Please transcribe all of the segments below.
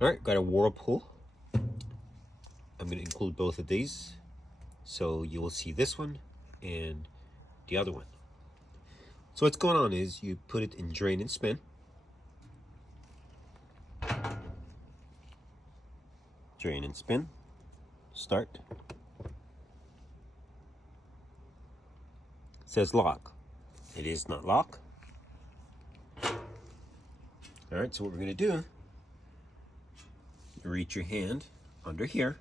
All right, got a Whirlpool. I'm going to include both of these, so you will see this one and the other one. So what's going on is you put it in drain and spin. Drain and spin. Start. It says lock. It is not lock. All right, so what we're going to do, you reach your hand under here.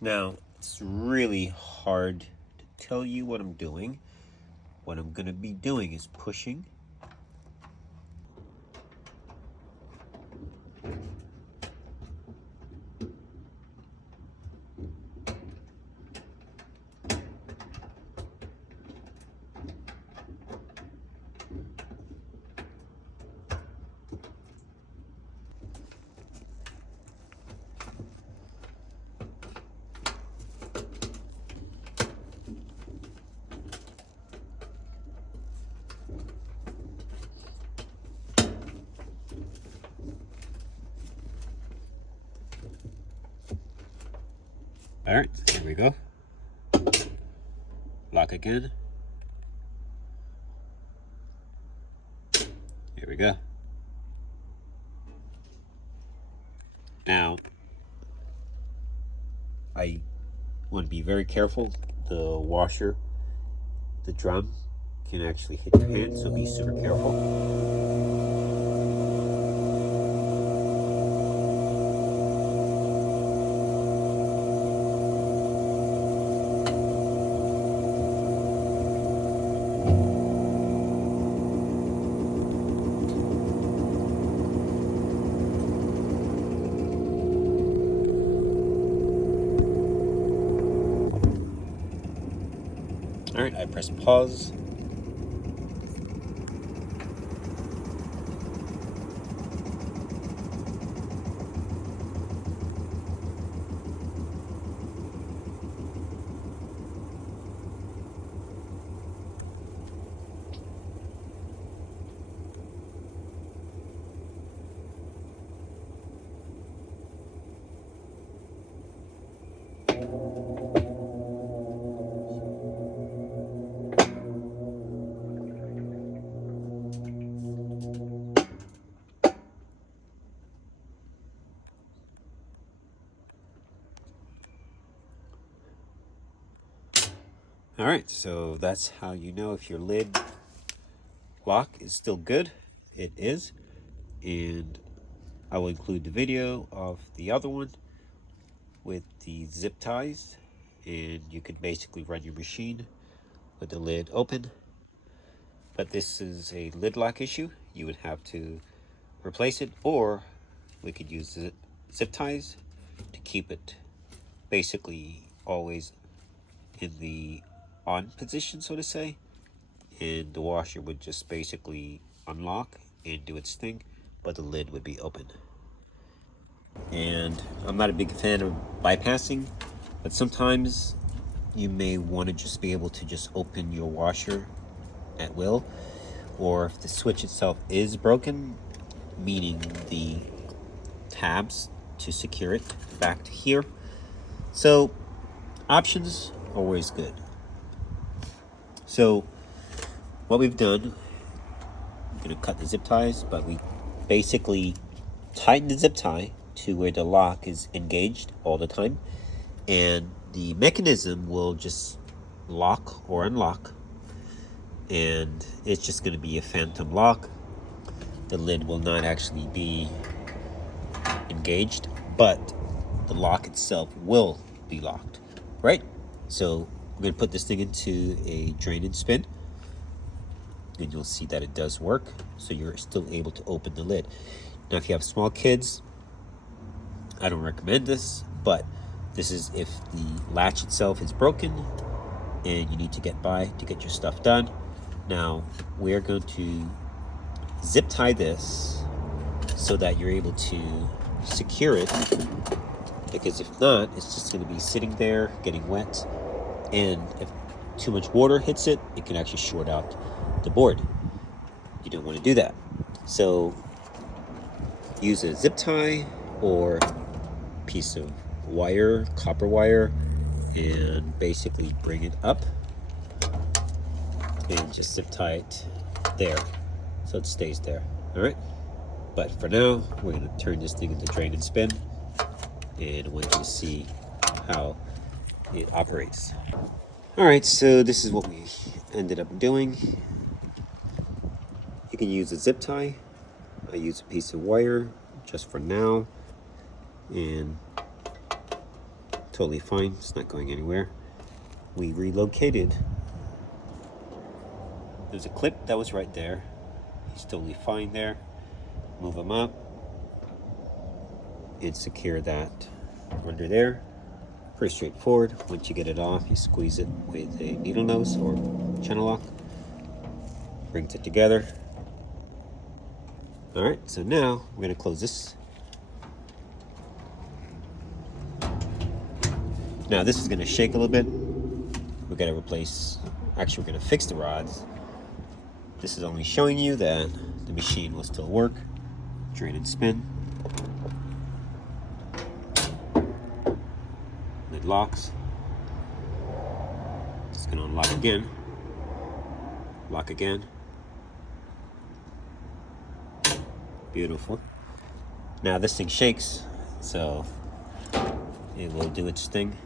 Now, it's really hard to tell you what I'm doing. What I'm going to be doing is pushing. All right, here we go. Lock again. Here we go. Now, I want to be very careful. The washer, the drum can actually hit your hand, so be super careful. All right, I press pause. All right, so that's how you know if your lid lock is still good. It is. And I will include the video of the other one with the zip ties, and you could basically run your machine with the lid open. But this is a lid lock issue. You would have to replace it, or we could use zip ties to keep it basically always in the on position, so to say, and the washer would just basically unlock and do its thing, but the lid would be open. And I'm not a big fan of bypassing, but sometimes you may want to just be able to just open your washer at will, or if the switch itself is broken, meaning the tabs to secure it back to here. So options always good. So what we've done, I'm going to cut the zip ties, but we basically tighten the zip tie to where the lock is engaged all the time, and the mechanism will just lock or unlock, and it's just going to be a phantom lock. The lid will not actually be engaged, but the lock itself will be locked, right? So we're going to put this thing into a drain and spin, and you'll see that it does work, so you're still able to open the lid. Now, if you have small kids, I don't recommend this, but this is if the latch itself is broken and you need to get by to get your stuff done. Now, we're going to zip tie this so that you're able to secure it, because if not, it's just going to be sitting there getting wet, and if too much water hits it, it can actually short out the board. You don't want to do that. So use a zip tie or piece of wire, copper wire, and basically bring it up and just zip tie it there so it stays there. All right, but for now we're going to turn this thing into drain and spin, and I want you to see how it operates. All right, so this is what we ended up doing. You can use a zip tie. I use a piece of wire just for now, and totally fine. It's not going anywhere. We relocated. There's a clip that was right there. He's totally fine there. Move him up and secure that under there. Pretty straightforward. Once you get it off, you squeeze it with a needle nose or channel lock. Brings it together. All right, so now we're going to close this. Now this is going to shake a little bit. We got to replace, actually we're going to fix the rods. This is only showing you that the machine will still work. Drain and spin. Lid locks. It's going to unlock again. Lock again. Beautiful. Now this thing shakes, so it will do its thing.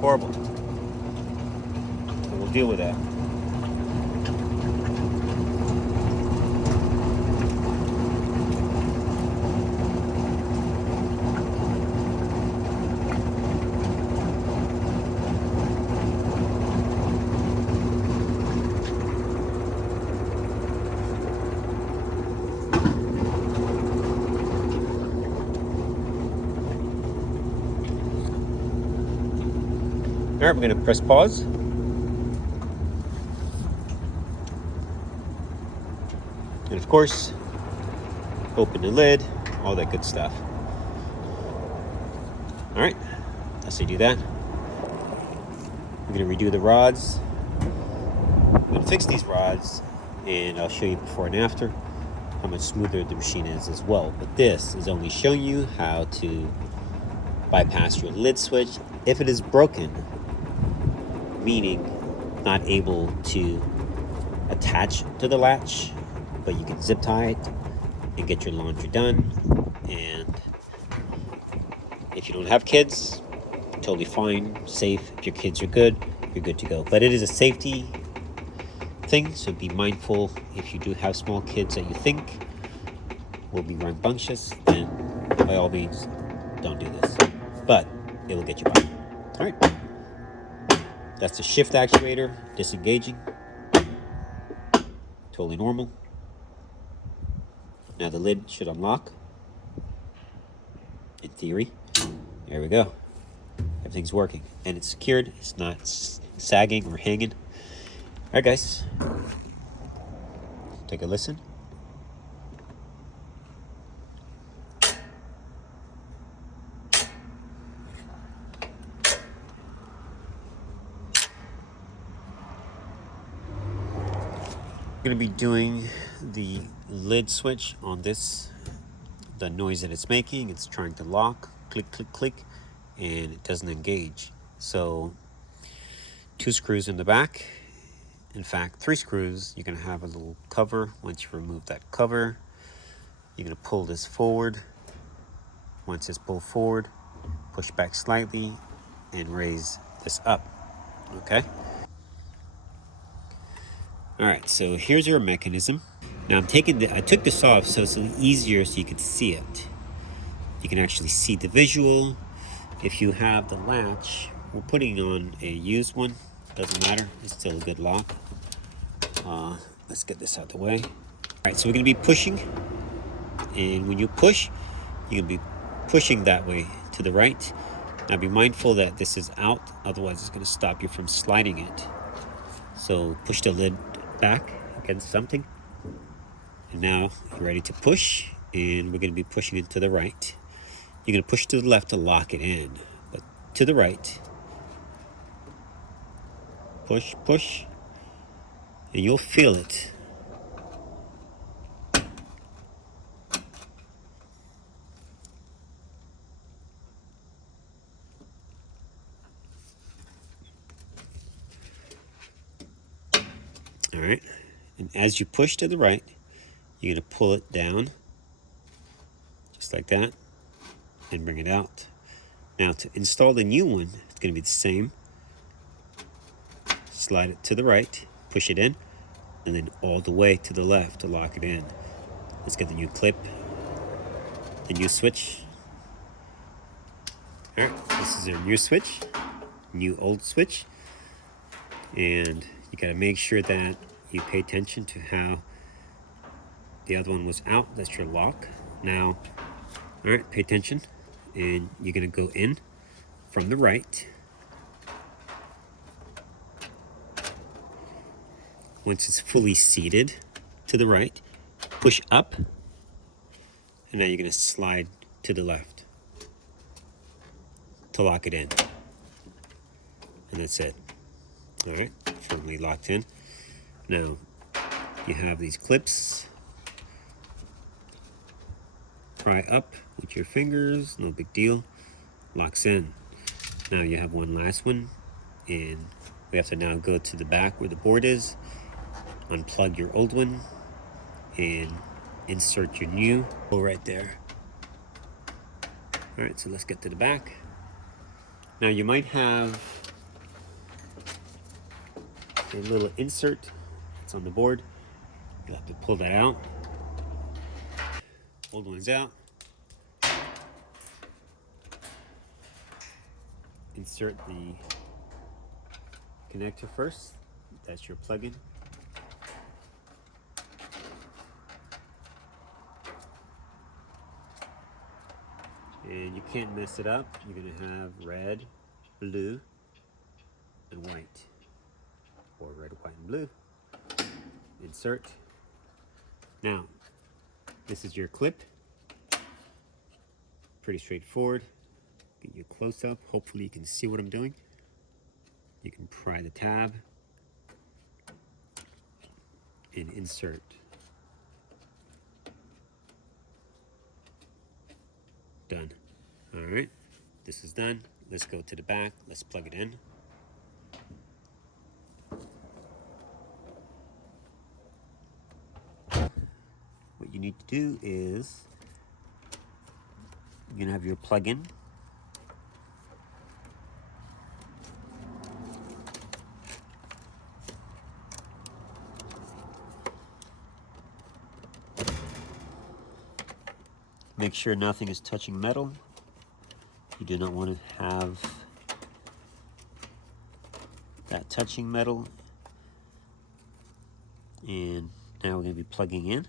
Horrible. We'll deal with that. All right, we're going to press pause. And of course, open the lid, all that good stuff. All right, as I do that, we're going to redo the rods. I'm going to fix these rods, and I'll show you before and after how much smoother the machine is as well. But this is only showing you how to bypass your lid switch if it is broken, meaning not able to attach to the latch, but you can zip tie it and get your laundry done. And if you don't have kids, totally fine, safe. If your kids are good, you're good to go. But it is a safety thing, so be mindful. If you do have small kids that you think will be rambunctious, then by all means, don't do this. But it will get you by. All right. That's the shift actuator disengaging. Totally normal. Now the lid should unlock. In theory. There we go. Everything's working. And it's secured. It's not sagging or hanging. Alright guys. Take a listen. Going to be doing the lid switch on this. The noise that it's making, it's trying to lock, click click click, and it doesn't engage. So 2 screws in the back, in fact 3 screws. You're going to have a little cover. Once you remove that cover, you're going to pull this forward. Once it's pulled forward, push back slightly and raise this up. Okay. All right, so here's your mechanism. Now I took this off so it's a little easier so you can see it. You can actually see the visual. If you have the latch, we're putting on a used one. Doesn't matter, it's still a good lock. Let's get this out of the way. All right, so we're gonna be pushing. And when you push, you're gonna be pushing that way to the right. Now be mindful that this is out, otherwise it's gonna stop you from sliding it. So push the lid back against something, and now you're ready to push, and we're going to be pushing it to the right. You're going to push to the left to lock it in, but to the right. Push, push, and you'll feel it. All right, and as you push to the right, you're going to pull it down, just like that, and bring it out. Now to install the new one, it's going to be the same. Slide it to the right, push it in, and then all the way to the left to lock it in. Let's get the new clip, the new switch. All right, this is our new switch, new old switch. And you gotta make sure that you pay attention to how the other one was out. That's your lock. Now, all right, pay attention. And you're gonna go in from the right. Once it's fully seated to the right, push up, and now you're gonna slide to the left to lock it in. And that's it. All right, firmly locked in. Now, you have these clips. Pry up with your fingers, no big deal. Locks in. Now you have one last one, and we have to now go to the back where the board is, unplug your old one, and insert your new hole right there. All right, so let's get to the back. Now you might have a little insert that's on the board. You'll have to pull that out. Old one's out. Insert the connector first. That's your plug-in. And you can't mess it up. You're gonna have red, blue, and white. Or red, white, and blue. Insert. Now, this is your clip. Pretty straightforward. Get you a close-up. Hopefully you can see what I'm doing. You can pry the tab and insert. Done. All right, this is done. Let's go to the back. Let's plug it in. What you need to do is you're gonna have your plug-in. Make sure nothing is touching metal. You do not want to have that touching metal. And now we're going to be plugging in.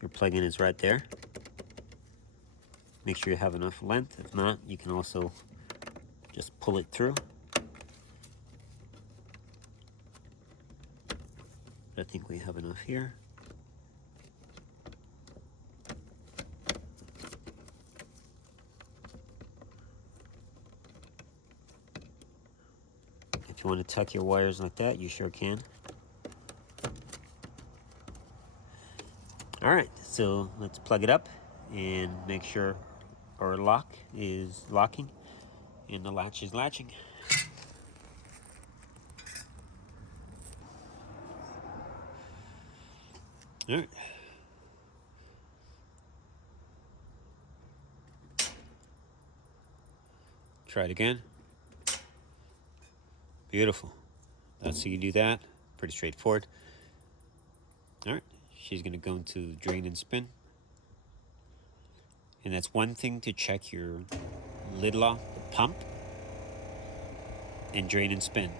Your plug-in is right there. Make sure you have enough length. If not, you can also just pull it through. I think we have enough here. If you want to tuck your wires like that, you sure can. All right, so let's plug it up and make sure our lock is locking and the latch is latching. All right. Try it again. Beautiful. That's how you do that. Pretty straightforward. All right. She's going to go into drain and spin. And that's one thing to check your lid lock, the pump, and drain and spin.